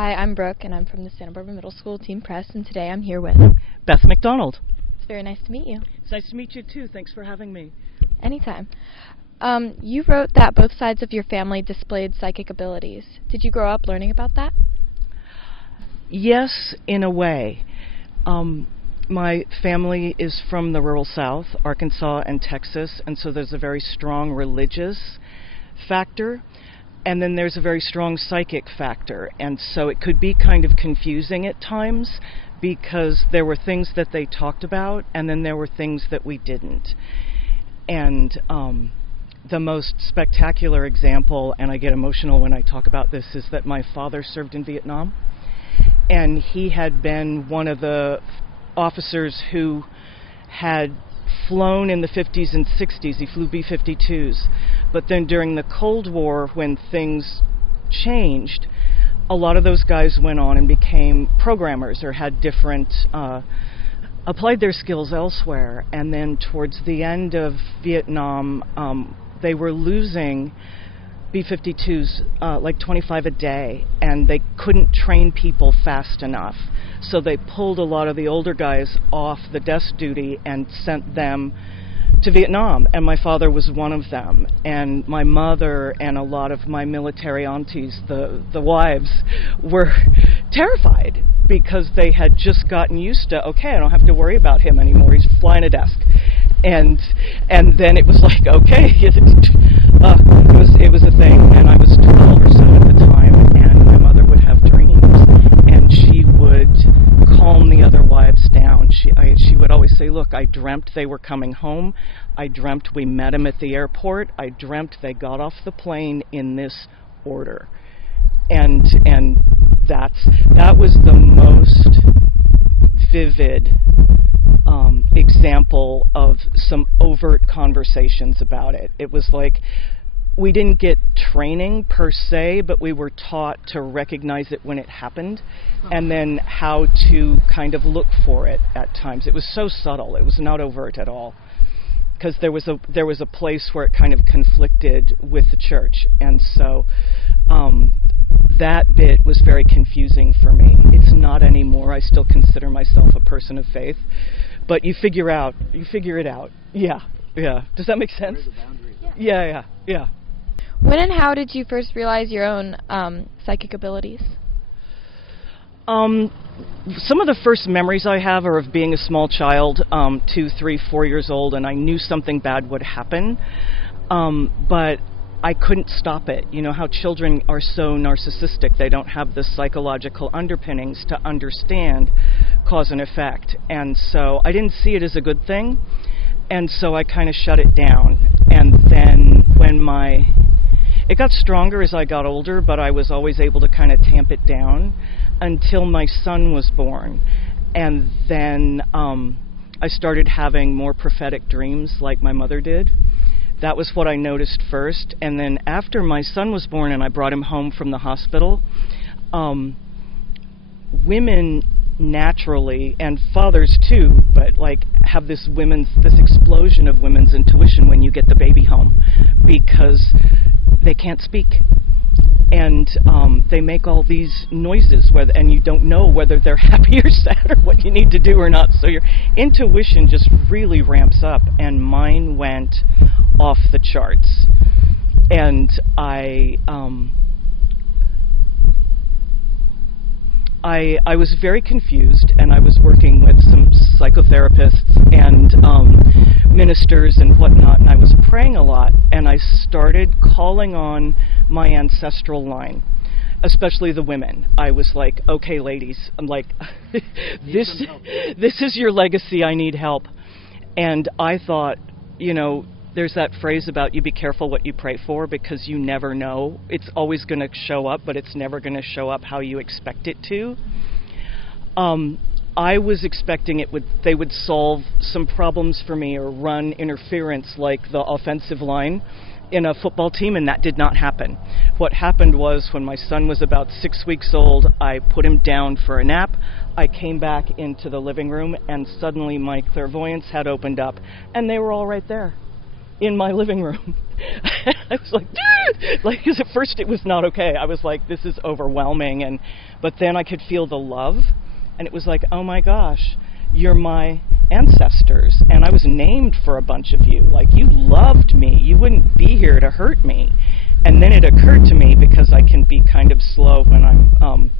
Hi, I'm Brooke, and I'm from the Santa Barbara Middle School Team Press, and today I'm here with... Beth McDONALD. It's very nice to meet you. It's nice to meet you too. Thanks for having me. Anytime. You wrote that both sides of your family displayed psychic abilities. Did you grow up learning about that? Yes, in a way. My family is from the rural South, Arkansas and Texas, and so there's a very strong religious factor, and then there's a very strong psychic factor, and so it could be kind of confusing at times because there were things that they talked about, and then there were things that we didn't. And the most spectacular example, and I get emotional when I talk about this, is that my father served in Vietnam, and he had been one of the officers who had flown in the 50s and 60s. He flew B-52s. But then during the Cold War, when things changed, a lot of those guys went on and became programmers or had different, applied their skills elsewhere. And then towards the end of Vietnam, they were losing B-52s, like 25 a day, and they couldn't train people fast enough. So they pulled a lot of the older guys off the desk duty and sent them to Vietnam, and my father was one of them. And my mother and a lot of my military aunties, the wives, were terrified because they had just gotten used to, okay, I don't have to worry about him anymore, he's flying a desk. And then it was like, okay, it was a thing. And I was 12 or so at the time, and my mother would have dreams, and she would calm the other wives down. She would always say, look, I dreamt they were coming home. I dreamt we met them at the airport. I dreamt they got off the plane in this order. And that was the most vivid example of some overt conversations about it. It was like we didn't get training per se, but we were taught to recognize it when it happened, and then how to kind of look for it at times. It was so subtle. It was not overt at all, because there was a place where it kind of conflicted with the church, and so that bit was very confusing for me. It's not anymore. I still consider myself a person of faith, but you figure it out. Yeah. Does that make sense? Where are the boundaries? Yeah. When and how did you first realize your own psychic abilities? Some of the first memories I have are of being a small child, 2, 3, 4 years old, and I knew something bad would happen, but I couldn't stop it. You know how children are so narcissistic, they don't have the psychological underpinnings to understand cause and effect, and so I didn't see it as a good thing, and so I kind of shut it down. And then it got stronger as I got older, but I was always able to kind of tamp it down until my son was born. And then I started having more prophetic dreams like my mother did. That was what I noticed first. And then after my son was born and I brought him home from the hospital, women naturally, and fathers too, but like have this explosion of women's intuition when you get the baby home, because they can't speak, and they make all these noises, and you don't know whether they're happy or sad or what you need to do or not, so your intuition just really ramps up, and mine went off the charts. And I was very confused, and I was working with some psychotherapists and ministers and whatnot, and I was praying a lot, and I started calling on my ancestral line, especially the women. I was like, okay, ladies, I'm like, this is your legacy, I need help. And I thought, there's that phrase about you be careful what you pray for, because you never know. It's always going to show up, but it's never going to show up how you expect it to. I was expecting they would solve some problems for me or run interference like the offensive line in a football team, and that did not happen. What happened was when my son was about 6 weeks old, I put him down for a nap. I came back into the living room, and suddenly my clairvoyance had opened up, and they were all right there. in my living room. I was like, because at first it was not okay. I was like, this is overwhelming, but then I could feel the love, and it was like, oh my gosh, you're my ancestors, and I was named for a bunch of you. Like, you loved me. You wouldn't be here to hurt me. And then it occurred to me, because I can be kind of slow when I'm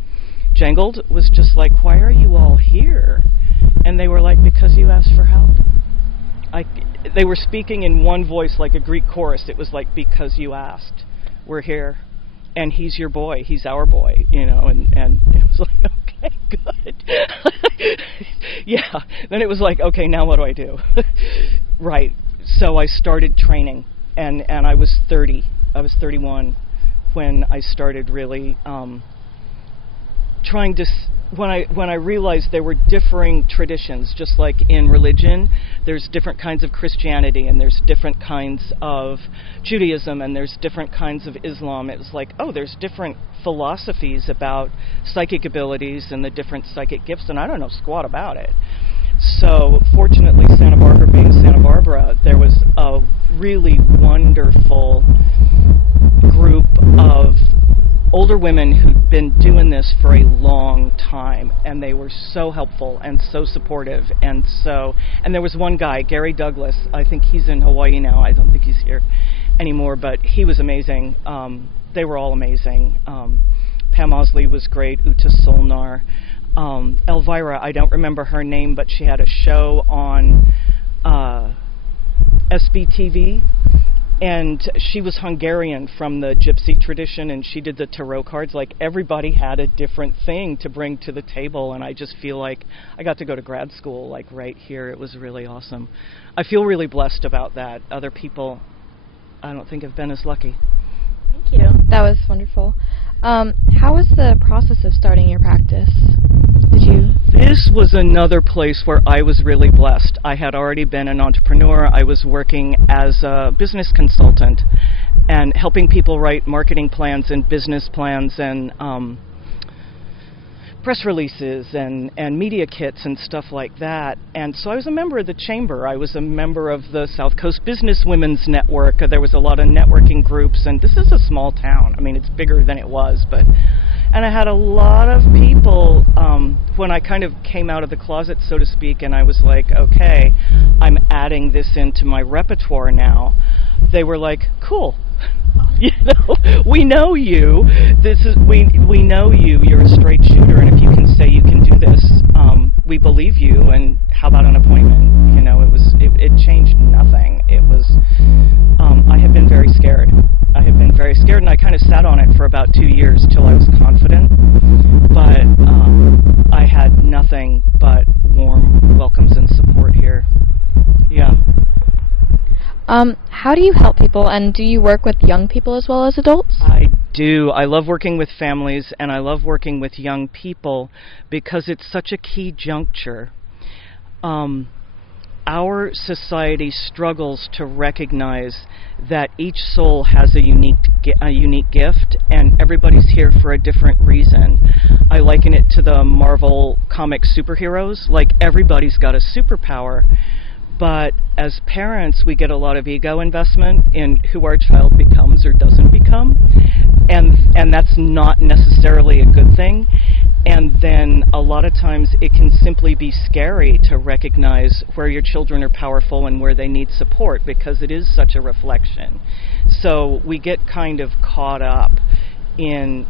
jangled, was just like, why are you all here? And they were like, because you asked for help. They were speaking in one voice like a Greek chorus. It was like, because you asked, we're here, and he's your boy, he's our boy, you know, and it was like, okay, good. Yeah, then it was like, okay, now what do I do? Right, so I started training, and I was 31 when I started really trying to, when I realized there were differing traditions, just like in religion, there's different kinds of Christianity, and there's different kinds of Judaism, and there's different kinds of Islam. It was like, oh, there's different philosophies about psychic abilities and the different psychic gifts, and I don't know squat about it. So fortunately, Santa Barbara being Santa Barbara, there was a really wonderful group of older women who'd been doing this for a long time, and they were so helpful and so supportive, and there was one guy, Gary Douglas. I think he's in Hawaii now. I don't think he's here anymore, but he was amazing. They were all amazing. Pam Osley was great. Uta Solnar. Elvira, I don't remember her name, but she had a show on SBTV, and she was Hungarian from the gypsy tradition, and she did the tarot cards. Like, everybody had a different thing to bring to the table, and I just feel like I got to go to grad school, like, right here. It was really awesome. I feel really blessed about that. Other people, I don't think, have been as lucky. Thank you. That was wonderful. How was the process of starting your practice? This was another place where I was really blessed. I had already been an entrepreneur. I was working as a business consultant and helping people write marketing plans and business plans and press releases and media kits and stuff like that. And so I was a member of the chamber. I was a member of the South Coast Business Women's Network. There was a lot of networking groups, and this is a small town. I mean, it's bigger than it was, and I had a lot of people when I kind of came out of the closet, so to speak, and I was like, okay, I'm adding this into my repertoire now. They were like, cool. You know, we know you. We know you. You're a straight shooter, and if you can say you can do this, we believe you. And how about an appointment? You know, it changed nothing. It was. I had been very scared. And I kind of sat on it for about 2 years till I was confident. But I had nothing but warm welcomes and support here. Yeah. How do you help people, and do you work with young people as well as adults? I do. I love working with families, and I love working with young people because it's such a key juncture. Our society struggles to recognize that each soul has a unique gift, and everybody's here for a different reason. I liken it to the Marvel comic superheroes. Like, everybody's got a superpower. But as parents, we get a lot of ego investment in who our child becomes or doesn't become, and that's not necessarily a good thing. And then a lot of times it can simply be scary to recognize where your children are powerful and where they need support, because it is such a reflection. So we get kind of caught up in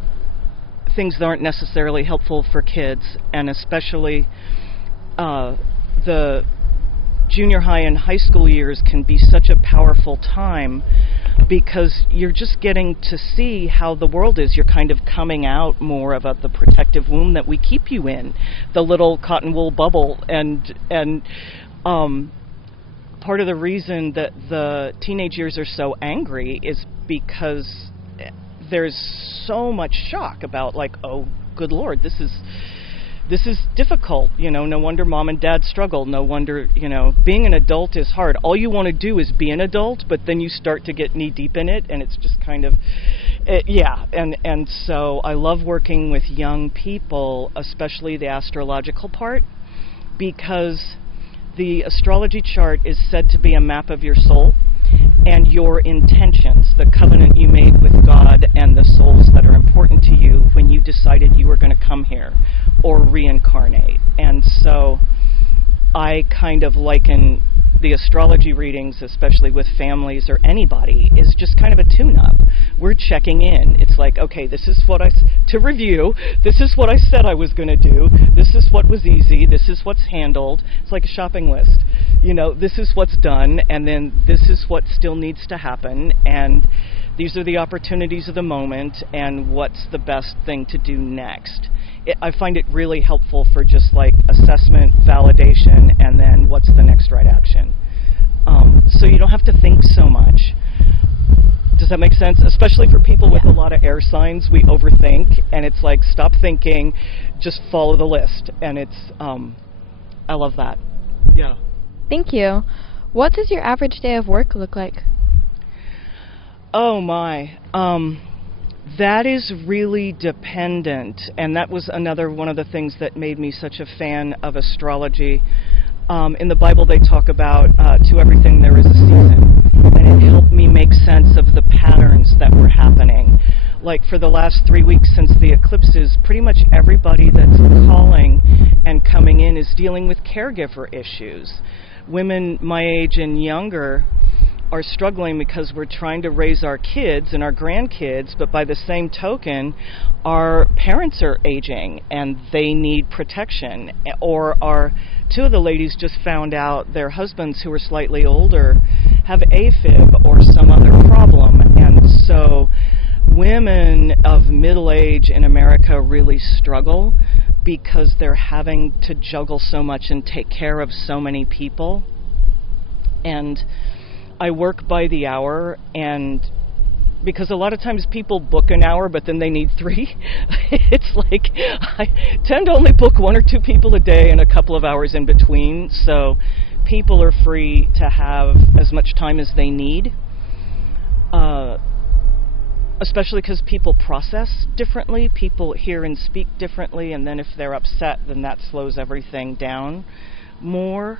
things that aren't necessarily helpful for kids, and especially the junior high and high school years can be such a powerful time because you're just getting to see how the world is. You're kind of coming out more about the protective womb that we keep you in, the little cotton wool bubble, and part of the reason that the teenage years are so angry is because there's so much shock about, like, oh, good Lord, this is difficult, you know, no wonder mom and dad struggle, no wonder, you know, being an adult is hard. All you want to do is be an adult, but then you start to get knee deep in it, and it's just kind of, and so I love working with young people, especially the astrological part, because the astrology chart is said to be a map of your soul, and your intentions, the covenant you made with God and the souls that are important to you when you decided you were going to come here or reincarnate. And so I kind of liken the astrology readings, especially with families or anybody, is just kind of a tune-up. We're checking in. It's like, okay, this is what to review, this is what I said I was going to do, this is what was easy, this is what's handled. It's like a shopping list. You know, this is what's done, and then this is what still needs to happen, and these are the opportunities of the moment, and what's the best thing to do next. I find it really helpful for just like assessment, validation, and then what's the next right action. So you don't have to think so much. Does that make sense? Especially for people with a lot of air signs, we overthink, and it's like, stop thinking, just follow the list. And it's, I love that. Yeah. Thank you. What does your average day of work look like? Oh my. That is really dependent, and that was another one of the things that made me such a fan of astrology. In the Bible they talk about to everything there is a season, and it helped me make sense of the patterns that were happening. Like for the last 3 weeks since the eclipses, pretty much everybody that's calling and coming in is dealing with caregiver issues. Women my age and younger are struggling because we're trying to raise our kids and our grandkids, but by the same token, our parents are aging and they need protection. Or two of the ladies just found out their husbands who are slightly older have AFib or some other problem. And so women of middle age in America really struggle because they're having to juggle so much and take care of so many people. And I work by the hour, and because a lot of times people book an hour but then they need 3, it's like I tend to only book 1 or 2 people a day and a couple of hours in between, so people are free to have as much time as they need, especially because people process differently, people hear and speak differently, and then if they're upset, then that slows everything down more.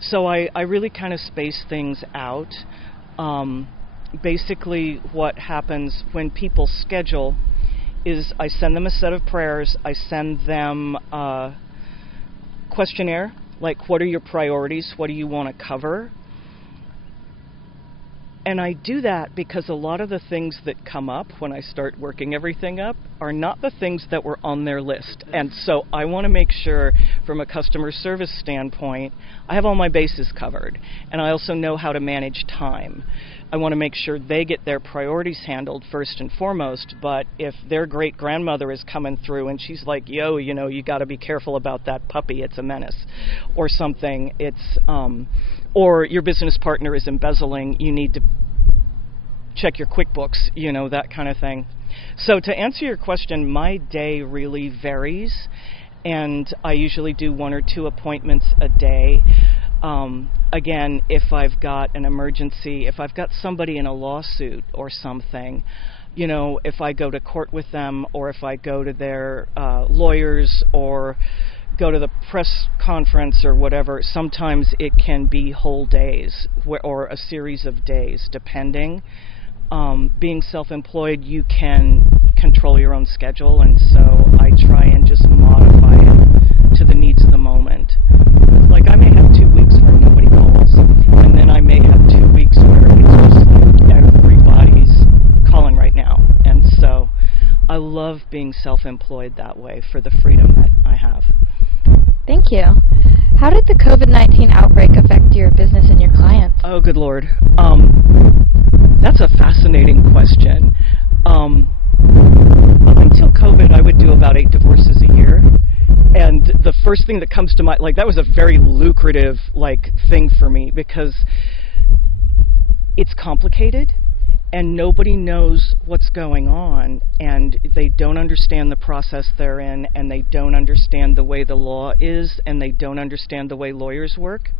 So I really kind of space things out. Basically what happens when people schedule is I send them a set of prayers, I send them a questionnaire, like what are your priorities, what do you want to cover? And I do that because a lot of the things that come up when I start working everything up are not the things that were on their list. And so I want to make sure from a customer service standpoint, I have all my bases covered. And I also know how to manage time. I want to make sure they get their priorities handled first and foremost. But if their great grandmother is coming through and she's like, yo, you know, you got to be careful about that puppy, it's a menace, or something, it's, or your business partner is embezzling, you need to check your QuickBooks, you know, that kind of thing. So to answer your question, my day really varies, and I usually do 1 or 2 appointments a day. Again, if I've got an emergency, if I've got somebody in a lawsuit or something, you know, if I go to court with them, or if I go to their lawyers, or go to the press conference or whatever, sometimes it can be whole days or a series of days, depending. Being self-employed, you can control your own schedule, and so I try and just modify it to the needs of the moment. Like I may have 2 weeks where nobody calls, and then I may have 2 weeks where it's just like everybody's calling right now. And so I love being self-employed that way for the freedom that I have. Thank you. How did the COVID-19 outbreak affect your business and your clients? Oh, good Lord. That's a fascinating question. Up until COVID, I would do about 8 divorces a year. And the first thing that comes to mind, like that was a very lucrative thing for me because it's complicated and nobody knows what's going on, and they don't understand the process they're in, and they don't understand the way the law is, and they don't understand the way lawyers work.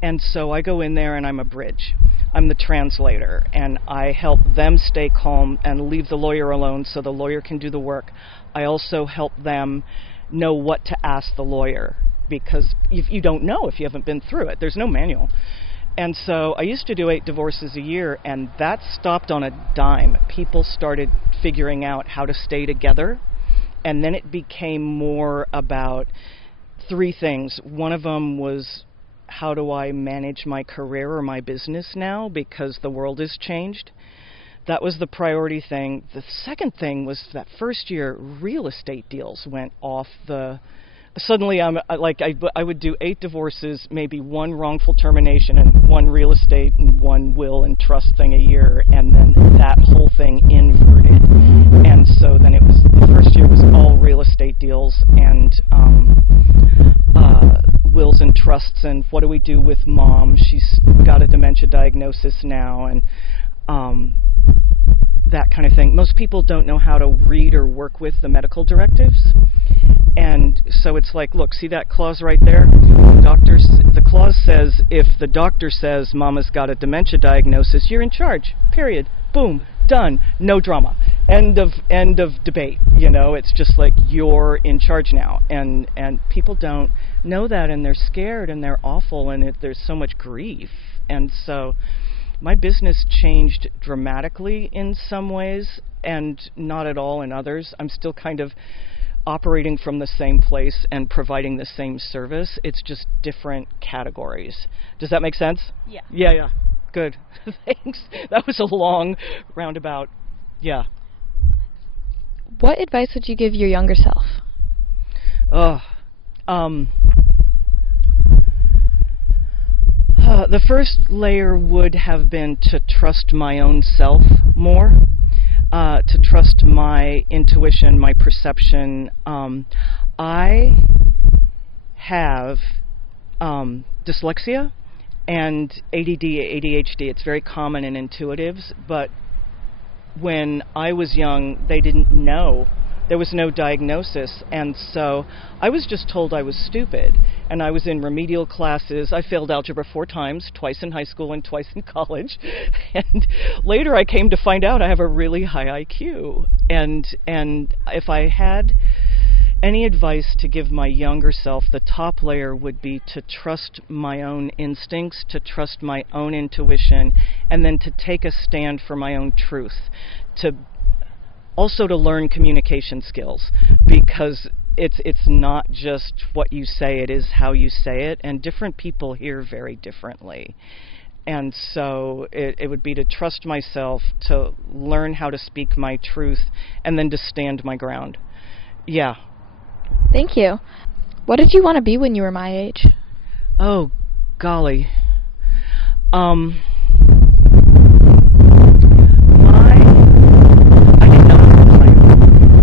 And so I go in there and I'm a bridge. I'm the translator, and I help them stay calm and leave the lawyer alone so the lawyer can do the work. I also help them know what to ask the lawyer, because if you don't know, if you haven't been through it, there's no manual. And so I used to do 8 divorces a year, and that stopped on a dime. People started figuring out how to stay together, and then it became more about 3 things. One of them was, how do I manage my career or my business now, because the world has changed? That was the priority thing. The second thing was that first year, real estate deals went off the... Suddenly, I would do 8 divorces, maybe 1 wrongful termination, and 1 real estate, and 1 will and trust thing a year, and then that whole thing inverted. And so then it was, the first year was all real estate deals, and wills and trusts, and what do we do with mom? She's got a dementia diagnosis now, and that kind of thing. Most people don't know how to read or work with the medical directives. And so it's like, look, see that clause right there? The clause says, if the doctor says mama's got a dementia diagnosis, you're in charge, period. Boom, done, no drama. End of debate, you know? It's just like, you're in charge now. And people don't know that, and they're scared, and they're awful, and there's so much grief. And so my business changed dramatically in some ways, and not at all in others. I'm still kind of operating from the same place and providing the same service. It's just different categories. Does that make sense? Yeah. Yeah. Good. Thanks. That was a long roundabout. Yeah. What advice would you give your younger self? The first layer would have been to trust my own self more. To trust my intuition, my perception. I have dyslexia and ADD, ADHD. It's very common in intuitives, but when I was young, they didn't know. There was no diagnosis, and so I was just told I was stupid. And I was in remedial classes. I failed algebra 4 times, twice in high school and twice in college. And later I came to find out I have a really high IQ. And if I had any advice to give my younger self, the top layer would be to trust my own instincts, to trust my own intuition, and then to take a stand for my own truth. Also to learn communication skills, because it's not just what you say, it is how you say it, and different people hear very differently. And so it would be to trust myself, to learn how to speak my truth, and then to stand my ground. Yeah. Thank you. What did you want to be when you were my age? Oh, golly. I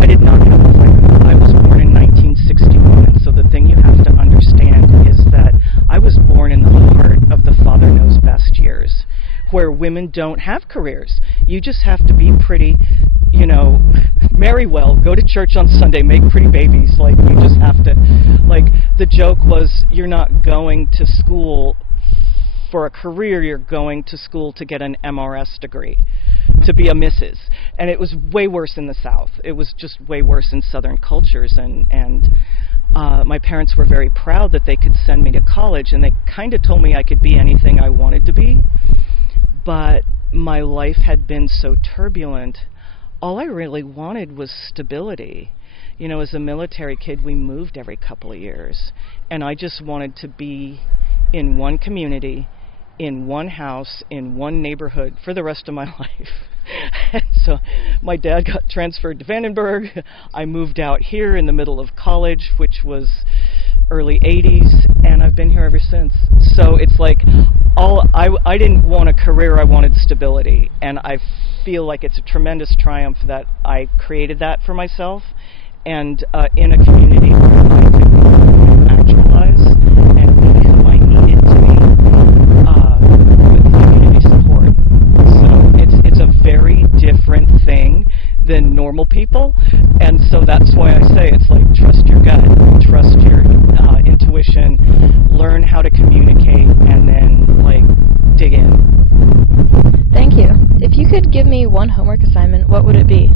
did not have a plan. I was born in 1961, and so the thing you have to understand is that I was born in the heart of the Father Knows Best years, where women don't have careers. You just have to be pretty, you know, marry well, go to church on Sunday, make pretty babies. Like, you just have to, like, the joke was, you're not going to school for a career, you're going to school to get an MRS degree, to be a Mrs. And it was way worse in the South. It was just way worse in Southern cultures. And my parents were very proud that they could send me to college, and they kind of told me I could be anything I wanted to be. But my life had been so turbulent, all I really wanted was stability. You know, as a military kid, we moved every couple of years, and I just wanted to be in one community, in one house, in one neighborhood for the rest of my life. And so my dad got transferred to Vandenberg. I moved out here in the middle of college, which was early 80s, and I've been here ever since. So it's like, I didn't want a career, I wanted stability. And I feel like it's a tremendous triumph that I created that for myself, and in a community where I could actualize and be who I needed to be, with community support. So it's a very different thing than normal people, and so that's why I say it's like, trust your gut, trust your intuition, learn how to communicate, and then like dig in. Thank you. If you could give me one homework assignment, what would it be?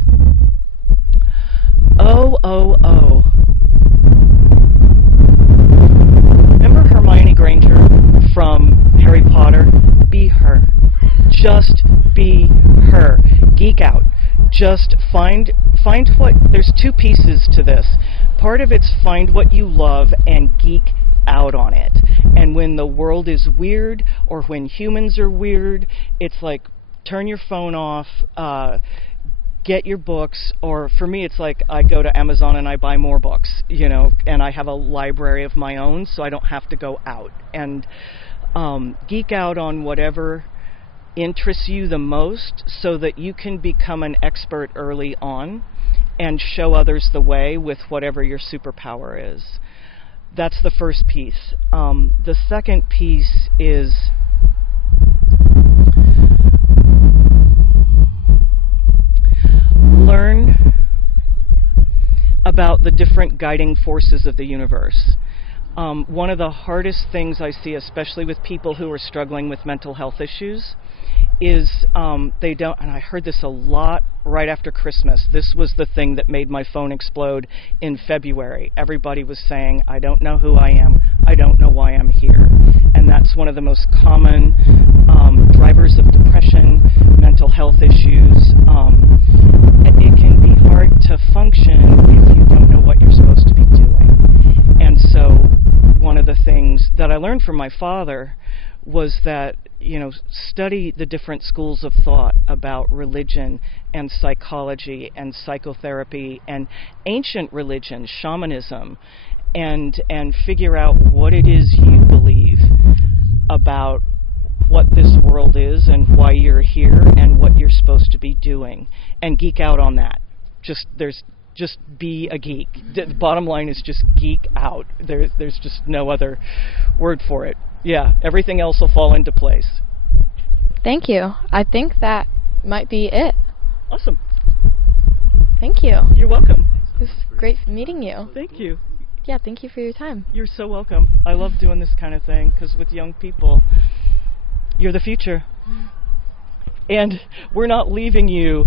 Remember Hermione Granger from Harry Potter? geek out. Just find what, there's two pieces to this. Part of it's find what you love and geek out on it. And when the world is weird or when humans are weird, it's like turn your phone off, get your books, or for me it's like I go to Amazon and I buy more books, you know, and I have a library of my own so I don't have to go out. And geek out on whatever interests you the most so that you can become an expert early on and show others the way with whatever your superpower is. That's the first piece. The second piece is learn about the different guiding forces of the universe. One of the hardest things I see, especially with people who are struggling with mental health issues, is they don't, and I heard this a lot right after Christmas. This was the thing that made my phone explode in February. Everybody was saying, I don't know who I am, I don't know why I'm here. And that's one of the most common drivers of depression, mental health issues. It can be hard to function if you don't know what you're supposed to be doing. And so one of the things that I learned from my father was that, you know, study the different schools of thought about religion and psychology and psychotherapy and ancient religion, shamanism, and figure out what it is you believe about what this world is and why you're here and what you're supposed to be doing, and geek out on that. Just be a geek. The bottom line is just geek out. There's just no other word for it. Yeah, everything else will fall into place. Thank you. I think that might be it. Awesome. Thank you. You're welcome. It was great meeting you. Thank you. Yeah, thank you for your time. You're so welcome. I love doing this kind of thing because with young people, you're the future. And we're not leaving you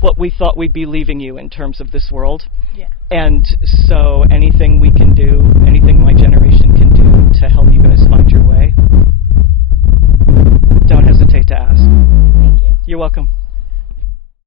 what we thought we'd be leaving you in terms of this world. Yeah. And so anything we can do, anything my generation can do to help you guys find your way, don't hesitate to ask. Thank you. You're welcome.